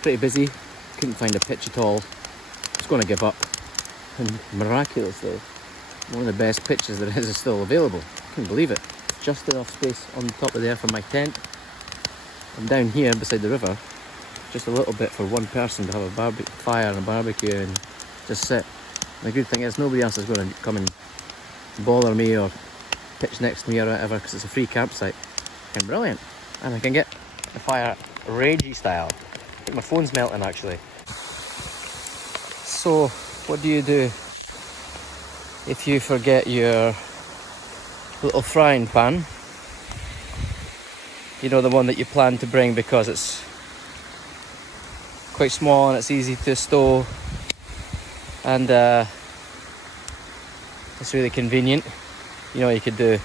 pretty busy, couldn't find a pitch at all. I was going to give up, and miraculously one of the best pitches there is still available. Couldn't believe it. Just enough space on top of there for my tent, and down here beside the river just a little bit for one person to have a fire and a barbecue and just sit. And the good thing is nobody else is going to come and bother me or pitch next to me or whatever, because it's a free campsite. And brilliant. And I can get the fire ragey style. I think my phone's melting actually. So what do you do if you forget your little frying pan? You know, the one that you plan to bring because it's quite small and it's easy to stow, and it's really convenient. You know, you could do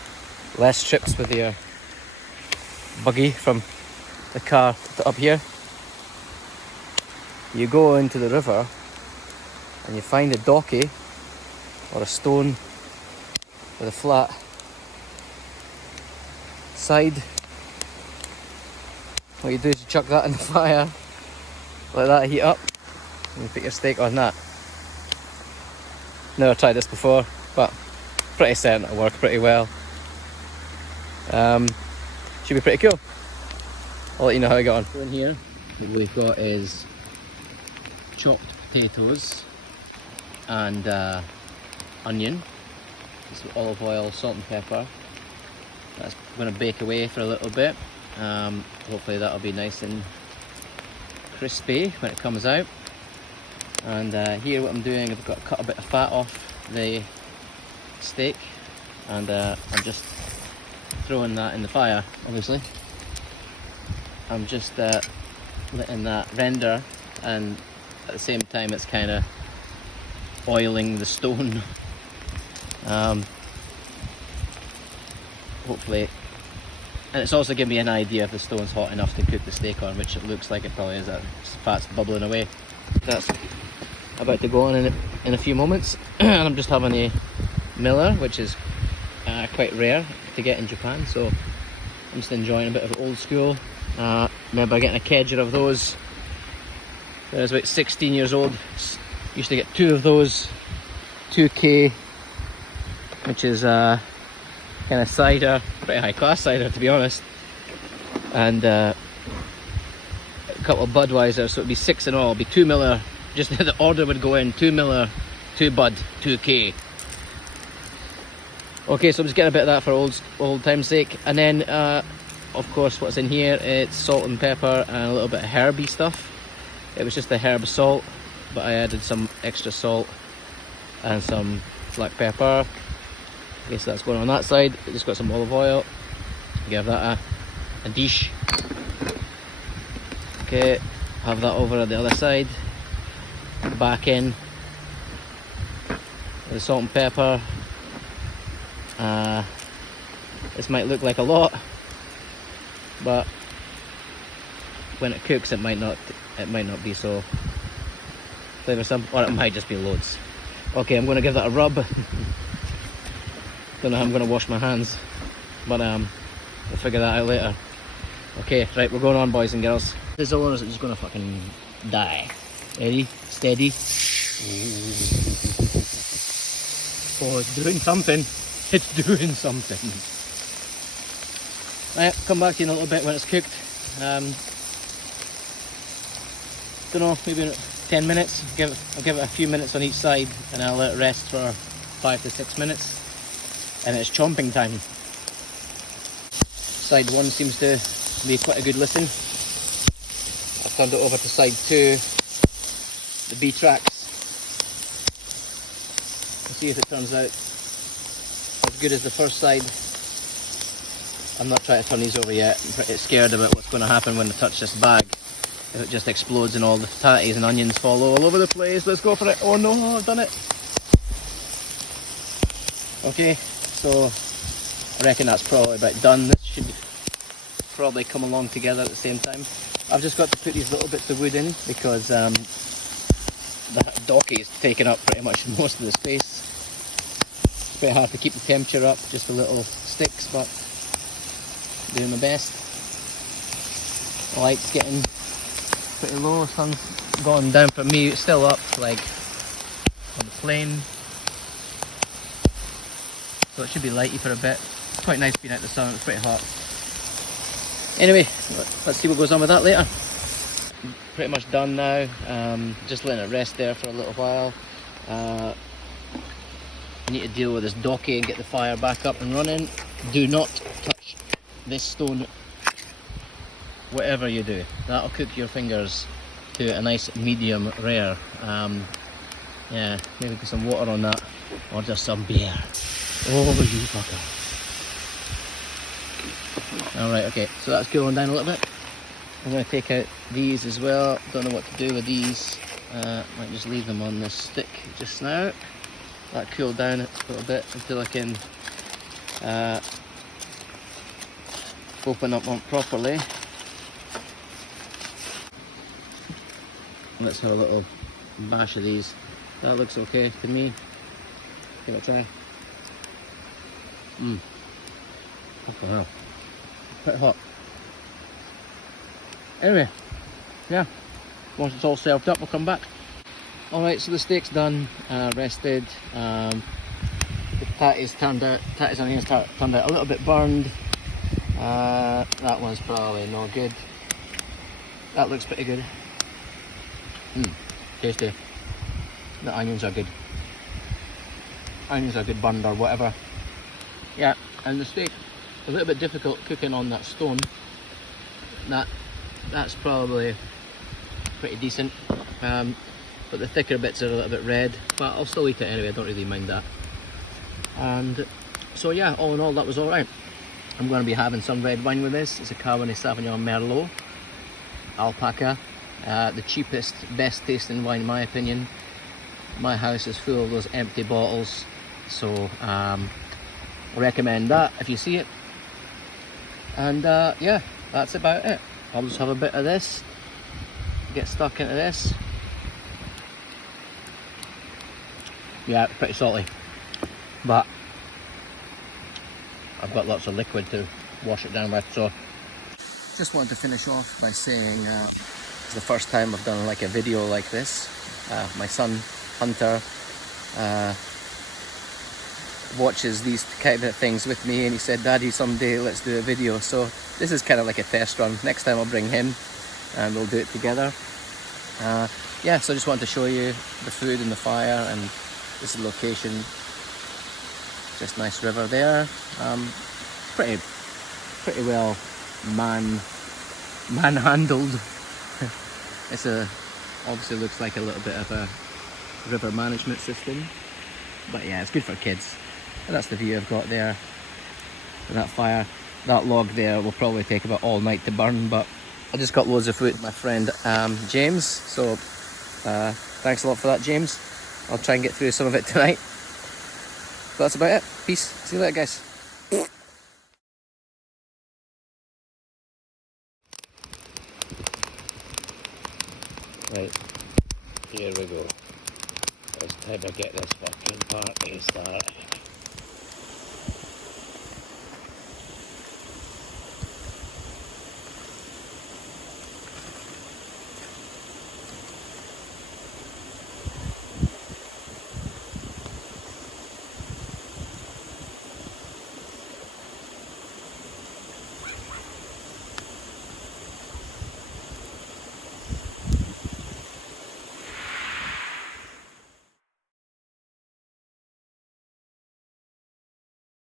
less trips with your buggy from the car to up here. You go into the river and you find a docky or a stone with a flat side. What you do is you chuck that in the fire, let that heat up, and you put your steak on that. Never tried this before, but pretty certain it'll work pretty well. Should be pretty cool. I'll let you know how I got on. So in here, what we've got is chopped potatoes and onion, just with olive oil, salt and pepper. That's going to bake away for a little bit. Hopefully that'll be nice and crispy when it comes out. And here what I'm doing, I've got to cut a bit of fat off the steak, and I'm just throwing that in the fire. Obviously I'm just letting that render, and at the same time it's kind of oiling the stone. Hopefully, and it's also giving me an idea if the stone's hot enough to cook the steak on, which it looks like it probably is. That fat's bubbling away. That's about to go on in a few moments. And I'm just having a Miller, which is quite rare to get in Japan, so I'm just enjoying a bit of old school. Remember getting a kedger of those when I was about 16 years old. Used to get 2 of those, 2K, which is kind of cider, pretty high class cider to be honest, and a couple of Budweiser, so it'd be 6 in all. It'd be 2 Miller, just the order would go in: 2 Miller, 2 Bud, 2K. Okay, so I'm just getting a bit of that for old time's sake. And then of course what's in here, it's salt and pepper and a little bit of herby stuff. It was just the herb salt, but I added some extra salt and some black pepper. Okay, so that's going on that side. Just got some olive oil. Give that a dish. Okay, have that over on the other side. Back in the salt and pepper. This might look like a lot, but when it cooks it might not be so flavoursome, or it might just be loads. Okay, I'm going to give that a rub. Don't know how I'm going to wash my hands, but we'll figure that out later. Okay, right, we're going on, boys and girls. This owners are just going to fucking die. Ready? Steady. Oh, it's doing something. It's doing something. Right, come back to you in a little bit when it's cooked. Don't know, maybe in 10 minutes. I'll give it a few minutes on each side, and I'll let it rest for 5 to 6 minutes. And it's chomping time. Side 1 seems to be quite a good listen. I've turned it over to side 2, the B tracks. We'll see if it turns out as good as the first side. I'm not trying to turn these over yet. I'm pretty scared about what's going to happen when I touch this bag. If it just explodes and all the tatties and onions fall all over the place. Let's go for it. Oh no, I've done it. Okay, so I reckon that's probably about done. This should probably come along together at the same time. I've just got to put these little bits of wood in because the docky is taking up pretty much most of the space. It's quite hard to keep the temperature up, just with little sticks, but doing my best. The light's getting pretty low. Sun's gone down for me. It's still up, like on the plane. So it should be lighty for a bit. It's quite nice being out in the sun. It's pretty hot. Anyway, let's see what goes on with that later. Pretty much done now. Just letting it rest there for a little while. Need to deal with this docky and get the fire back up and running. Do not touch this stone, whatever you do. That'll cook your fingers to a nice medium rare. Yeah, maybe put some water on that, or just some beer. Oh, you fucker. Alright, okay, so that's cooling down a little bit. I'm going to take out these as well. Don't know what to do with these. Might just leave them on this stick just now. That cooled down a little bit until I can open up one properly. Let's have a little bash of these. That looks okay to me. Give it a try. Fucking hell. Quite hot. Anyway, yeah. Once it's all served up, we'll come back. Alright, so the steak's done, rested. The tatties on here turned out a little bit burned. That one's probably no good. That looks pretty good. Tasty. The onions are good. Onions are good burned or whatever. Yeah, and the steak, a little bit difficult cooking on that stone. That's probably pretty decent. But the thicker bits are a little bit red, but I'll still eat it anyway. I don't really mind that. And so yeah, all in all, that was all right. I'm going to be having some red wine with this. It's a Cabernet Sauvignon Merlot, Alpaca. The cheapest, best tasting wine in my opinion. My house is full of those empty bottles, so recommend that if you see it. And yeah, that's about it. I'll just have a bit of this, get stuck into this. Yeah, pretty salty, but I've got lots of liquid to wash it down with. So just wanted to finish off by saying it's the first time I've done like a video like this. My son Hunter watches these kind of things with me, and he said, "Daddy, someday let's do a video." So this is kind of like a test run. Next time I'll bring him and we'll do it together. Yeah, so I just wanted to show you the food and the fire, and this is the location. Just nice river there. Pretty well man-handled. It's obviously looks like a little bit of a river management system, but yeah, it's good for kids. And that's the view I've got there. And that fire, that log there will probably take about all night to burn, but I just got loads of food with my friend James, so thanks a lot for that, James. I'll try and get through some of it tonight. But that's about it. Peace. See you later, guys. Right, here we go. It's time to get this fucking party started.